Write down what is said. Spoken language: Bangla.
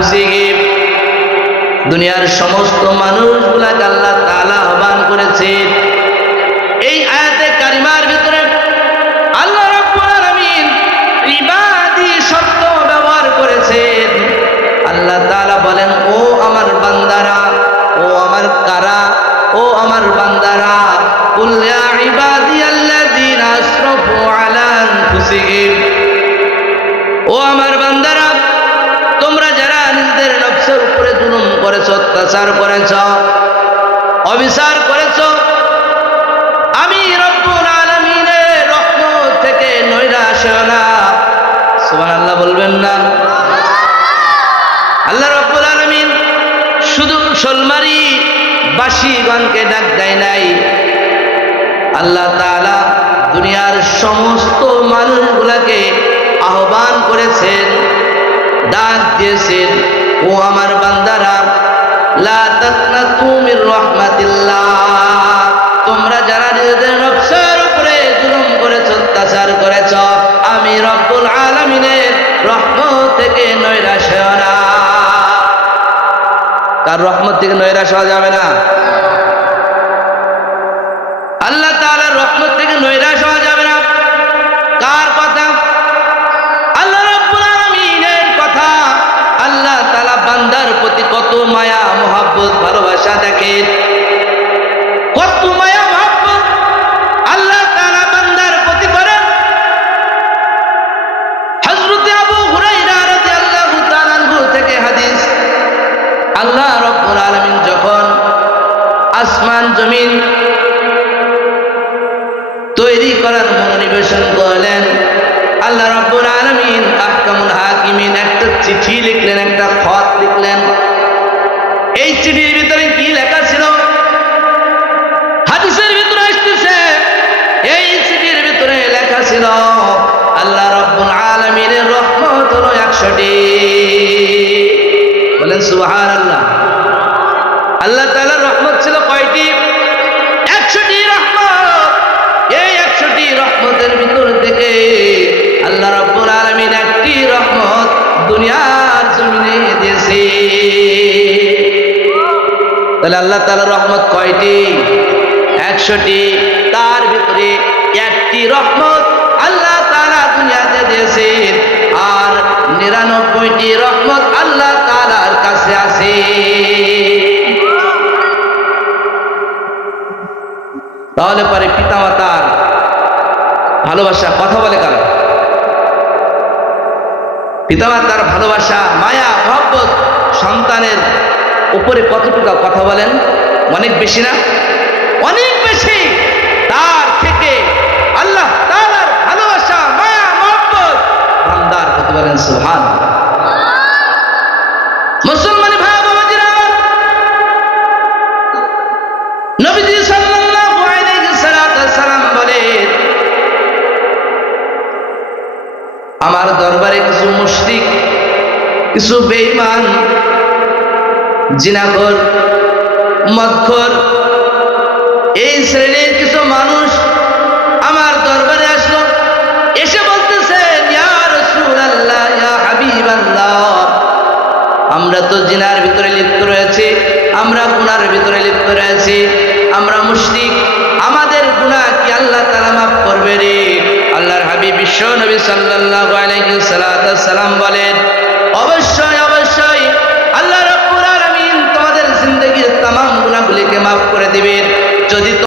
আনফুসিহিম, দুনিয়ার সমস্ত মানুষগুলাকে আল্লাহ তাআলা আহ্বান করেছেন। এই আয়াতে কারিমার ভিতরে আল্লাহ রাব্বুল আলামিন ইবাদি শব্দ ব্যবহার করেছেন। আল্লাহ তাআলা বলেন, ও আমার বান্দারা, ও আমার কারা, ও আমার বান্দারা, কুল ইয়া ইবাদিয়াল্লাযীনা আসরাফু আলা আনফুসিহিম, ও আমার বান্দারা, তোমরা যারা নিজেদের নফসের উপরে জুলুম করেছো, অত্যাচার করেছো, অবিচার করেছো, আমি রব্বুল আলামিনের রহমত থেকে নৈরাশ হও না। সুবহানাল্লাহ বলবেন না? আল্লাহ রব্বুল আলামিন শুধু মুসলমানই বাসীগণকে ডাক দেয় নাই, আল্লাহ তাআলা দুনিয়ার সমস্ত মানুষগুলাকে আহ্বান করেছেন, ডাক দিয়েছেন, ও আমার বান্দারা, লা তাকনাতু মির রাহমাতিল্লাহ, তোমরা যারা নিজেদের নফসের উপরে জুলুম করেছো, অত্যাচার করেছো, আমি রব্বুল আলামিনের রহমত থেকে নৈরাশ হও না। কার রহমত থেকে নৈরাশ হওয়া যাবে না? আল্লাহ তাআলার রহমত থেকে নৈরাশ হওয়া যাবে না। কার কথা? আল্লাহ রাব্বুল আলামিনের কথা। আল্লাহ তাআলা বান্দার প্রতি কত মায়া, মহব্বত, ভালোবাসা দেখেন, কত মায়া মহব্বত আল্লাহ তাআলা বান্দার প্রতি করেন। হযরত আবু হুরায়রা রাদিয়াল্লাহু তাআলা আনহু থেকে হাদিস, আল্লাহ রাব্বুল আলামিন যখন আসমান জমিন তৈরি করার মনোনিবেশন করলেন, আল্লাহ রাব্বুল আলামিন আহকামুল হাকিমিন একটা চিঠি লিখলেন, একটা খত লিখলেন। এই চিঠির ভিতরে কি লেখা ছিল? হাদিসের ভিতরে আসতেছে, এই চিঠির ভিতরে লেখা ছিল, আল্লাহ রাব্বুল আলামিনের রহমত হলো 100টি। বলেন সুবহানাল্লাহ। আল্লাহ তাআলার রহমত ছিল কয়টি? 100টি রহমত। এই 100টি রহমতের ভিতর থেকে আল্লাহ রাব্বুল আলামিন একটি রহমত দুনিয়ার জমিনে দিয়েছে। তাহলে আল্লাহ তাআলার রহমত কয়টি? 100টি। তার ভিতরে একটি রহমত আল্লাহ তাআলা দুনিয়াতে দিয়েছেন, আর 99টি রহমত আল্লাহ তাআলার কাছে আছে। তাহলে পরে পিতামাতার ভালোবাসা কথা বলে কারা? পিতামাতার ভালোবাসা, মায়া, মহব্বত সন্তানের উপরে কতটুকু কথা বলেন? অনেক বেশি না? অনেক বেশি। তার থেকে আল্লাহ তাআলার ভালোবাসা, মায়া, মহব্বত বান্দার প্রতি বলেন সুবহানাল্লাহ। মুসলমান ভাই বাবাজিরা, নবীজি সাল্লাল্লাহু আলাইহি সাল্লাম বলেন, আমার দরবারে কিছু মুশরিক, কিছু বেঈমান, জিনাখোর, মদখোর, এই শ্রেণীর কিছু মানুষ আমার দরবারে আসলো। এসে বলতেছেন, ইয়া রাসূলুল্লাহ, ইয়া হাবিবাল্লাহ, আমরা তো জিনার ভিতরে লিপ্ত রয়েছি, আমরা গুনার ভিতরে লিপ্ত রয়েছি, আমরা মুশরিক, আমাদের গুনাহ কি আল্লাহ তাআলা মাফ করবে রে? আল্লাহর হাবিব বিশ্ব নবী সাল্লাল্লাহু আলাইহি সাল্লাম বলেন, অবশ্যই অবশ্যই আল্লাহ রাব্বুল আলামিন তোমাদের জিন্দেগীর तमाम গুনাহগুলিকে মাফ করে দিবেন।